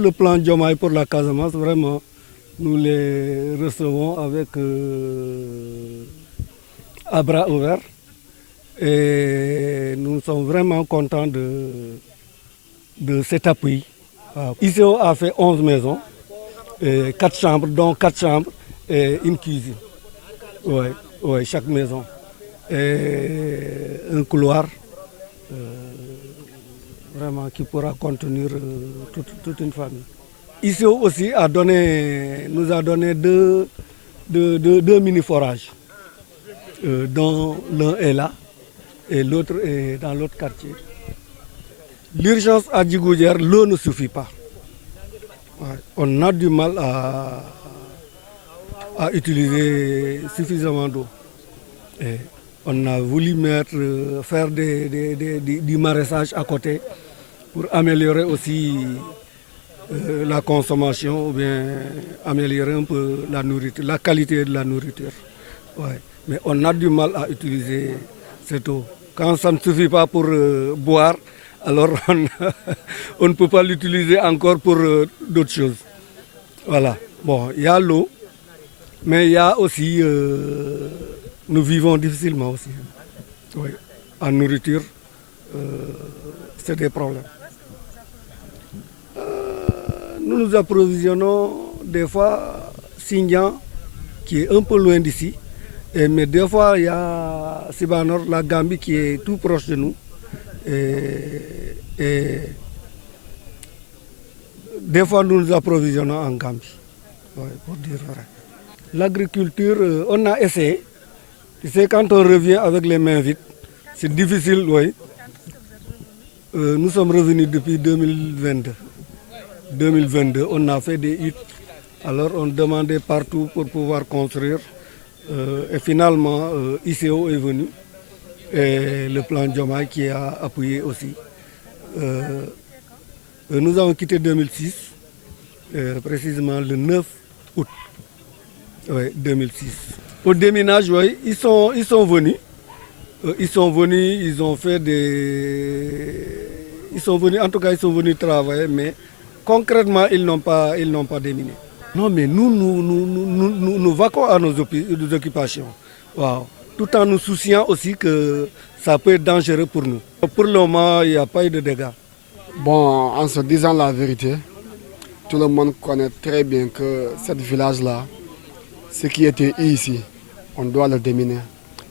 Le plan Diomaye pour la Casamance, vraiment, nous les recevons avec à bras ouverts et nous sommes vraiment contents de cet appui. ICO a fait 11 maisons, et 4 chambres, dont 4 chambres et une cuisine. Ouais, ouais, chaque maison. Et un couloir vraiment qui pourra contenir toute une famille. ICO aussi nous a donné deux mini-forages, dont l'un est là et l'autre est dans l'autre quartier. L'urgence à Djigoudjer, l'eau ne suffit pas. Ouais, on a du mal à utiliser suffisamment d'eau. Et on a voulu faire du maraîchage à côté pour améliorer aussi la consommation ou bien améliorer un peu la nourriture, la qualité de la nourriture. Ouais. Mais on a du mal à utiliser cette eau. Quand ça ne suffit pas pour boire, alors on ne peut pas l'utiliser encore pour d'autres choses. Voilà. Bon, il y a l'eau, mais il y a aussi, nous vivons difficilement aussi. Oui. En nourriture, c'est des problèmes. Nous nous approvisionnons des fois Sindian, qui est un peu loin d'ici, mais des fois il y a Sibanor, la Gambie, qui est tout proche de nous. Et des fois nous nous approvisionnons en Gambie, ouais, pour dire vrai. L'agriculture, on a essayé. Tu sais, quand on revient avec les mains vides, c'est difficile, oui. Nous sommes revenus depuis 2022. 2022, on a fait des huttes. Alors on demandait partout pour pouvoir construire. Et finalement, ICO est venu. Et le plan Diomaye qui a appuyé aussi. Nous avons quitté 2006, précisément le 9 août 2006. Au déminage, oui, ils sont venus. Ils sont venus, ils ont fait des... Ils sont venus, en tout cas, ils sont venus travailler, mais concrètement, ils n'ont pas déminé. Non, mais nous vaquons à nos occupations. Wow. Tout en nous souciant aussi que ça peut être dangereux pour nous. Pour le moment, il n'y a pas eu de dégâts. Bon, en se disant la vérité, tout le monde connaît très bien que ce village-là, ce qui était ici, on doit le déminer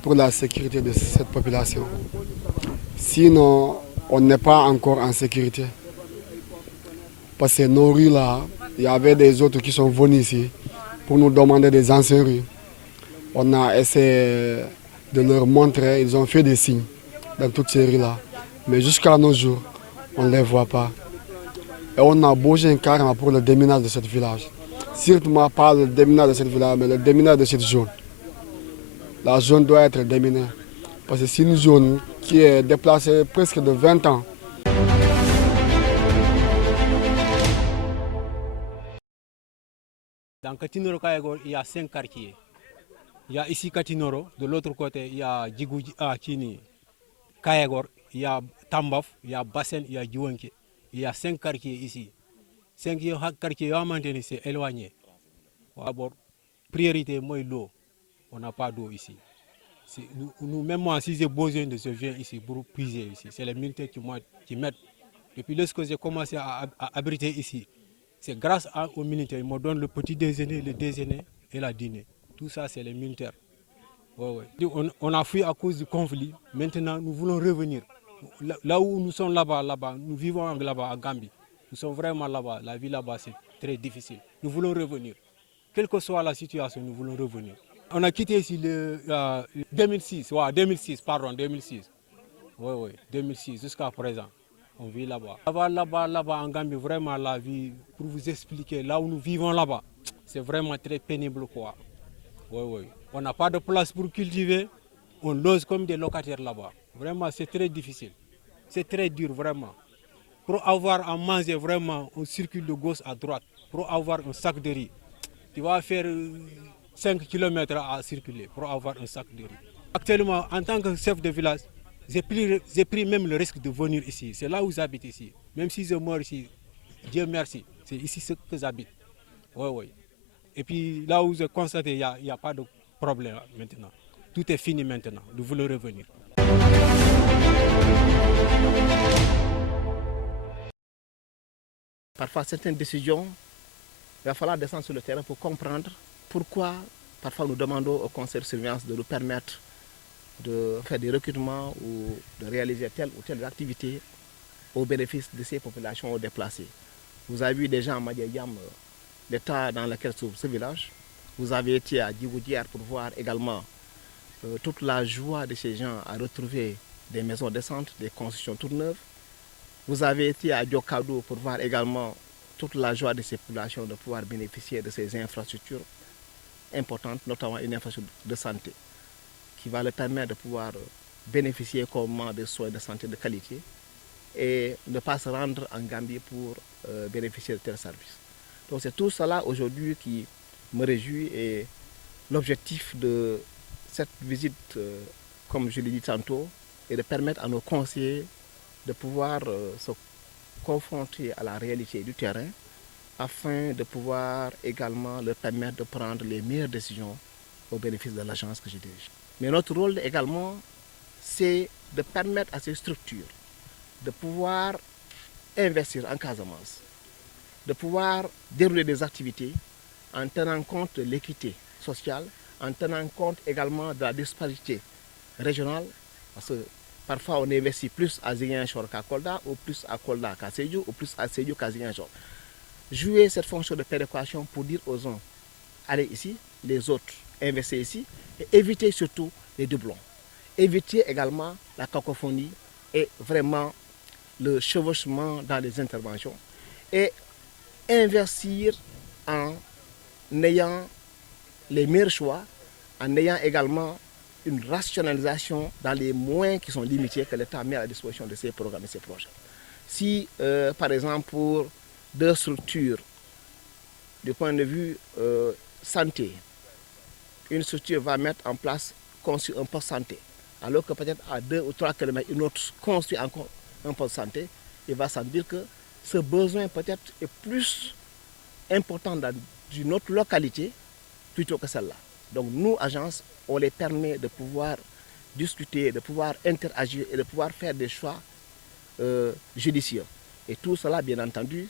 pour la sécurité de cette population. Sinon, on n'est pas encore en sécurité. Parce que nos rues là, il y avait des autres qui sont venus ici pour nous demander des anciennes rues. On a essayé de leur montrer, ils ont fait des signes dans toutes ces rues-là. Mais jusqu'à nos jours, on ne les voit pas. Et on a bougé carrément pour le déminage de ce village. Surtout pas le déminage de ce village, mais le déminage de cette zone. La zone doit être déminée. Parce que c'est une zone qui est déplacée presque de 20 ans. Dans Katinoro Kayagor, il y a 5 quartiers. Il y a ici Katinoro, de l'autre côté, il y a Djigouji, Kayagor, il y a Tambaf, il y a Bassen, il y a Djouenke. Il y a 5 quartiers ici. 5 quartiers, c'est éloigné. D'abord, priorité, moi, l'eau. On n'a pas d'eau ici. Nous, même moi, si j'ai besoin de ce vin ici pour puiser ici, c'est les militaires qui mettent. Depuis lorsque j'ai commencé à abriter ici, c'est grâce aux militaires. Ils me donnent le petit déjeuner, le déjeuner et la dîner. Tout ça, c'est les militaires. Ouais, ouais. On a fui à cause du conflit. Maintenant, nous voulons revenir. Là où nous sommes là-bas, nous vivons là-bas, à Gambie. Nous sommes vraiment là-bas. La vie là-bas, c'est très difficile. Nous voulons revenir. Quelle que soit la situation, nous voulons revenir. On a quitté ici le 2006, 2006. Oui, 2006, jusqu'à présent. On vit là-bas. Là-bas, en Gambie, vraiment la vie, pour vous expliquer, là où nous vivons là-bas, c'est vraiment très pénible, quoi. Oui. On n'a pas de place pour cultiver, on loge comme des locataires là-bas. Vraiment, c'est très difficile. C'est très dur, vraiment. Pour avoir à manger, vraiment, on circule de gauche à droite. Pour avoir un sac de riz, tu vas faire 5 km à circuler pour avoir un sac de riz. Actuellement, en tant que chef de village, j'ai pris même le risque de venir ici. C'est là où j'habite ici. Même si je meurs ici, Dieu merci, C'est ici ce que j'habite. Oui, oui. Et puis là où j'ai constaté, il n'y a pas de problème maintenant. Tout est fini maintenant. Nous voulons revenir. Parfois, certaines décisions, il va falloir descendre sur le terrain pour comprendre pourquoi parfois nous demandons au conseil de surveillance de nous permettre de faire des recrutements ou de réaliser telle ou telle activité au bénéfice de ces populations déplacées. Vous avez vu déjà en Madiayam l'état dans lequel se trouve ce village. Vous avez été à Djibouti pour voir également toute la joie de ces gens à retrouver des maisons décentes, des constructions toutes neuves. Vous avez été à Diokado pour voir également toute la joie de ces populations de pouvoir bénéficier de ces infrastructures importantes, notamment une infrastructure de santé qui va leur permettre de pouvoir bénéficier comment de soins de santé de qualité et ne pas se rendre en Gambie pour bénéficier de tels services. Donc c'est tout cela aujourd'hui qui me réjouit et l'objectif de cette visite, comme je l'ai dit tantôt, est de permettre à nos conseillers de pouvoir se confronter à la réalité du terrain afin de pouvoir également leur permettre de prendre les meilleures décisions au bénéfice de l'agence que je dirige. Mais notre rôle également, c'est de permettre à ces structures de pouvoir investir en Casamance, de pouvoir dérouler des activités en tenant compte de l'équité sociale, en tenant compte également de la disparité régionale, parce que parfois on investit plus à Ziguinchor qu'à Kolda, ou plus à Kolda qu'à Sédhiou, ou plus à Sédhiou qu'à Ziguinchor. Jouer cette fonction de péréquation pour dire aux uns, allez ici, les autres, investissez ici, et éviter surtout les doublons. Éviter également la cacophonie et vraiment le chevauchement dans les interventions. Et investir en ayant les meilleurs choix, en ayant également une rationalisation dans les moyens qui sont limités que l'État met à la disposition de ces programmes et ces projets. Si, par exemple, pour deux structures, du point de vue santé, une structure va mettre en place, construire un poste santé, alors que peut-être à 2 ou 3 km, une autre construit encore un poste santé, il va s'en dire que ce besoin peut-être est plus important dans une autre localité plutôt que celle-là. Donc nous, agences, on les permet de pouvoir discuter, de pouvoir interagir et de pouvoir faire des choix judicieux. Et tout cela, bien entendu,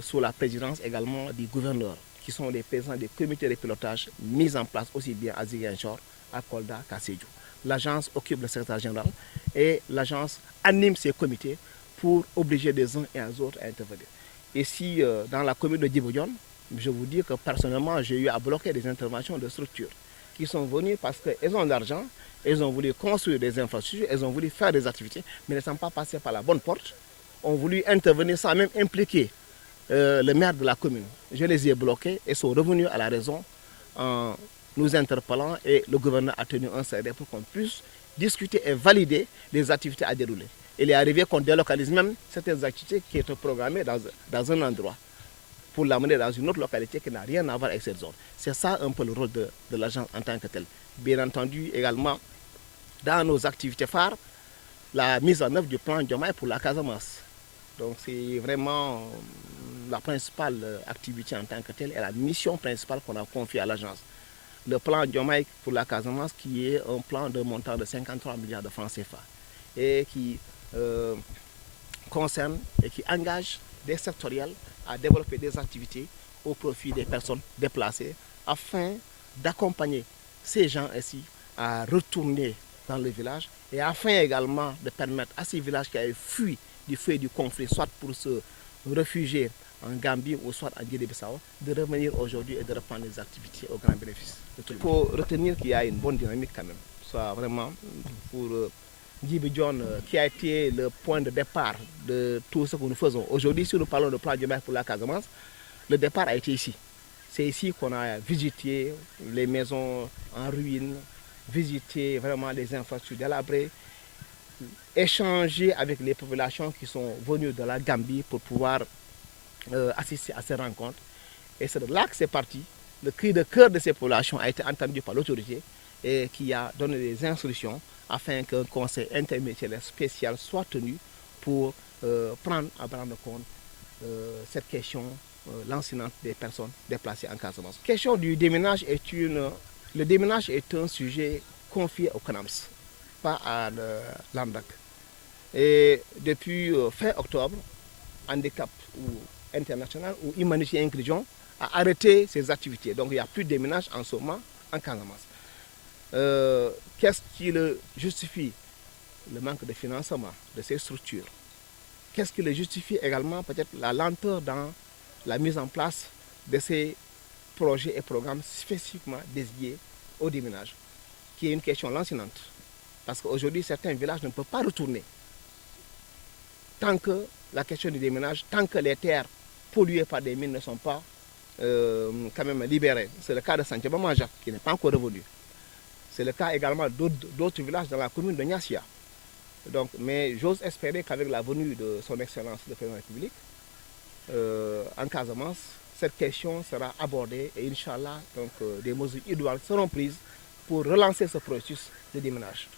sous la présidence également du gouverneur, qui sont les présidents des comités de pilotage mis en place aussi bien à Ziguinchor, à Kolda qu'à Sédhiou. L'agence occupe le secrétaire général et l'agence anime ces comités pour obliger les uns et les autres à intervenir. Ici, dans la commune de Djibouti, je vous dis que personnellement, j'ai eu à bloquer des interventions de structures qui sont venues parce qu'elles ont de l'argent, elles ont voulu construire des infrastructures, elles ont voulu faire des activités, mais ne sont pas passées par la bonne porte, ont voulu intervenir sans même impliquer le maire de la commune. Je les ai bloqués et sont revenus à la raison en nous interpellant et le gouverneur a tenu un CRD pour qu'on puisse discuter et valider les activités à dérouler. Il est arrivé qu'on délocalise même certaines activités qui étaient programmées dans un endroit pour l'amener dans une autre localité qui n'a rien à voir avec cette zone. C'est ça un peu le rôle de l'agence en tant que tel. Bien entendu également, dans nos activités phares, la mise en œuvre du plan Diomaye pour la Casamance. Donc c'est vraiment la principale activité en tant que telle et la mission principale qu'on a confiée à l'agence. Le plan Diomaye pour la Casamance qui est un plan de montant de 53 milliards de francs CFA et qui concerne et qui engage des sectoriels à développer des activités au profit des personnes déplacées afin d'accompagner ces gens ici à retourner dans le village et afin également de permettre à ces villages qui avaient fui du fait du conflit, soit pour se réfugier en Gambie ou soit en Guinée-Bissau, de revenir aujourd'hui et de reprendre les activités au grand bénéfice de tout le monde. Il faut retenir qu'il y a une bonne dynamique quand même, soit vraiment pour Djibi John, qui a été le point de départ de tout ce que nous faisons. Aujourd'hui, si nous parlons de plan Diomaye pour la Casamance, le départ a été ici. C'est ici qu'on a visité les maisons en ruine, visité vraiment les infrastructures délabrées, échanger avec les populations qui sont venues de la Gambie pour pouvoir assister à ces rencontres. Et c'est de là que c'est parti. Le cri de cœur de ces populations a été entendu par l'autorité et qui a donné des instructions afin qu'un conseil intermédiaire spécial soit tenu pour prendre en bras de compte cette question lancinante des personnes déplacées en Casamance. La question du déménage le déménage est un sujet confié au CNAMS, pas à l'ANDAC. Et depuis fin octobre, Handicap International ou Humanité et Inclusion a arrêté ses activités. Donc il n'y a plus de déménage en ce moment en Casamance. Qu'est-ce qui le justifie? Le manque de financement de ces structures. Qu'est-ce qui le justifie également? Peut-être la lenteur dans la mise en place de ces projets et programmes spécifiquement dédiés au déménage, qui est une question lancinante. Parce qu'aujourd'hui, certains villages ne peuvent pas retourner tant que la question du déménage, tant que les terres polluées par des mines ne sont pas quand même libérées. C'est le cas de Santiago Maja, qui n'est pas encore revenu. C'est le cas également d'autres villages dans la commune de Niassia. Donc, mais j'ose espérer qu'avec la venue de son Excellence le Président de la République, en Casamance, cette question sera abordée et Inch'Allah, donc, des mesures idoines seront prises pour relancer ce processus de déménage.